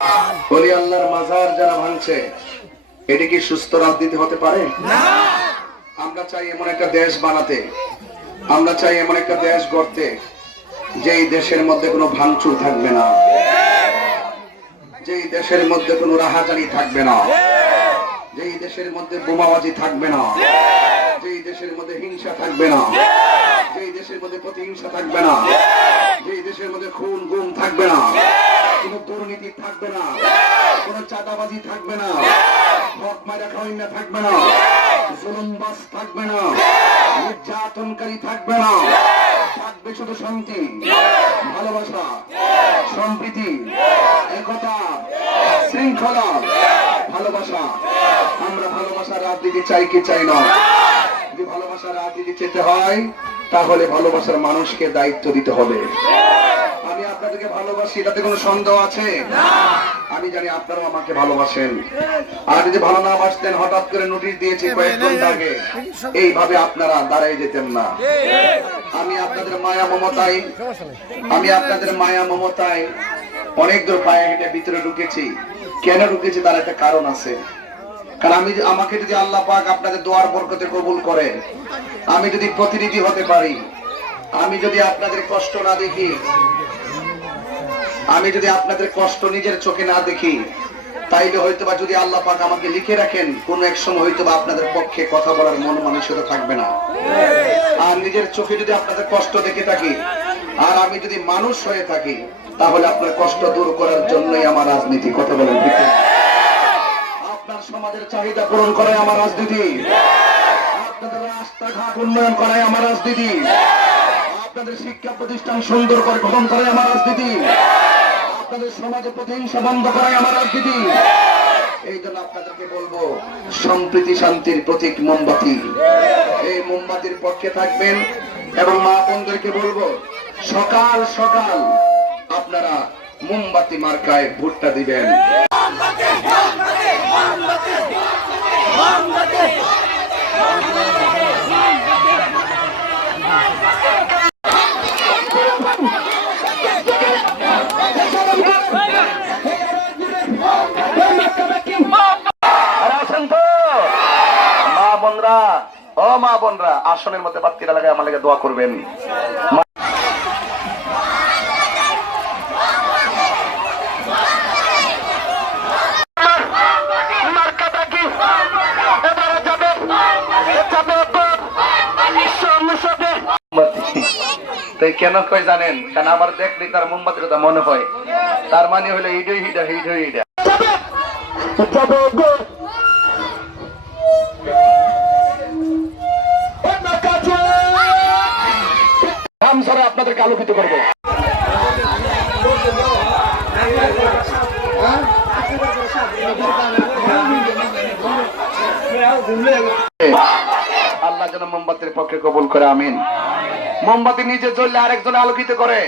বলি আল্লাহর মাজার যারা ভাঙছে এটি কি সুস্থ রাজনীতি হতে পারে? আমরা চাই এমন একটা দেশ বানাতে, আমরা চাই এমন একটা দেশ গড়তে যেই দেশের মধ্যে কোনো ভাঙচুর থাকবে না, যেই দেশের মধ্যে কোনো রাহাজানি থাকবে না, যেই দেশের মধ্যে বোমাবাজি থাকবে না, যেই দেশের মধ্যে হিংসা থাকবে না, যেই দেশের মধ্যে প্রতিহিংসা থাকবে না, যেই দেশের মধ্যে খুন গুম থাকবে না, কোন দুর্নীতি থাকবে না, কোন চাঁদাবাজি থাকবে না, হক মারা খাওয়াইনা থাকবে না, জুলুমবাজ থাকবে না, নির্যাতনকারী থাকবে না, থাকবে শুধু শান্তি, ভালোবাসা, সম্প্রীতি, একতা, শৃঙ্খলা, ভালোবাসা। আমরা ভালোবাসার রাজনীতি চাই কি চাই না? যদি ভালোবাসার রাজনীতি চেতে হয় তাহলে ভালোবাসার মানুষকে দায়িত্ব দিতে হবে। আমি আপনাদেরকে ভালোবাসি, তাতে কোনো সন্দেহ আছে? আমি জানি আপনারাও আমাকে ভালোবাসেন। আর যদি ভালো না বাসতেন, হঠাৎ করে নোটিশ দিয়েছি কয়েক ঘন্টা আগে, এইভাবে আপনারা দাঁড়ায় যেতেন না। আমি আপনাদের মায়া মমতায় অনেক দূর পায়ে হেঁটে ভিতরে ঢুকেছি। কেন ঢুকেছি তার একটা কারণ আছে। কারণ আমাকে যদি আল্লাহ পাক আপনাদের দোয়ার বরকতে কবুল করে, আমি যদি প্রতিনিধি হতে পারি, আমি যদি আপনাদের কষ্ট না দেখি, আমি যদি আপনাদের কষ্ট নিজের চোখে না দেখি, তাইলে হয়তোবা যদি আল্লাহ পাক আমাকে লিখে রাখেন, কোন এক সময় হয়তোবা আপনাদের পক্ষে কথা বলার মন মানসিকতা থাকবে না। আর নিজের চোখে যদি আপনাদের কষ্ট দেখে থাকি, আর আমি যদি মানুষ হয়ে থাকি, তাহলে আপনার কষ্ট দূর করার জন্যই আমার রাজনীতি। কথা বলেন ঠিক? আপনার সমাজের চাহিদা পূরণ করাই আমার রাজনীতি, আপনাদের রাস্তাঘাট উন্নয়ন করাই আমার রাজনীতি, আপনাদের শিক্ষা প্রতিষ্ঠান সুন্দর করে গঠন করাই আমার রাজনীতি, আপনাদের সমাজে প্রতিহিংসা বন্ধ করাই আমার রাজনীতি। এই জন্য আপনাদেরকে বলবো, সম্প্রীতি শান্তির প্রতীক মোমবাতি, এই মোমবাতির পক্ষে থাকবেন। এবং মা বোনদেরকে বলবো, সকাল সকাল আপনারা মোমবাতি মার্কায় ভোটটা দিবেন। মা বোনরা আসনের মধ্যে বাত্তিরা লাগায় আমার লেগে দোয়া করবেন। কেন কই জানেন? কারণ আমার দেখলে তার মোমবাতির কথা মনে হয়, তার মানে হলো হিডই হিডা হিডই হিডা। আপনাদেরকে আলোকিত করবো। আল্লাহ যেন মোমবাতির পক্ষে কবুল করে, আমিন। মোমবাতি নিজে জ্বললে আরেকজন আলোকিত করে।